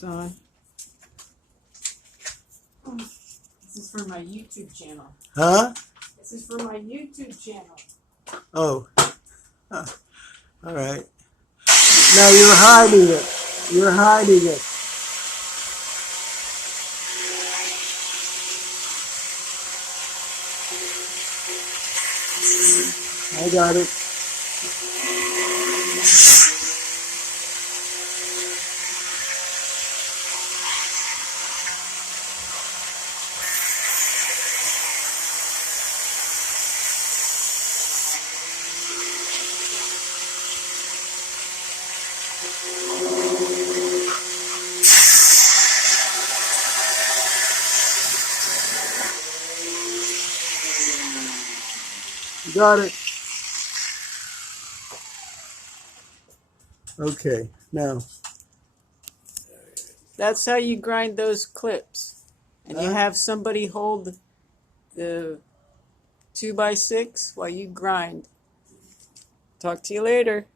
It's on. This is for my YouTube channel. Huh? This is for my YouTube channel. Oh. Huh. All right. Now you're hiding it. You're hiding it. I got it. You got it. Okay, now. That's how you grind those clips. And you Huh? have somebody hold the 2x6 while you grind. Talk to you later.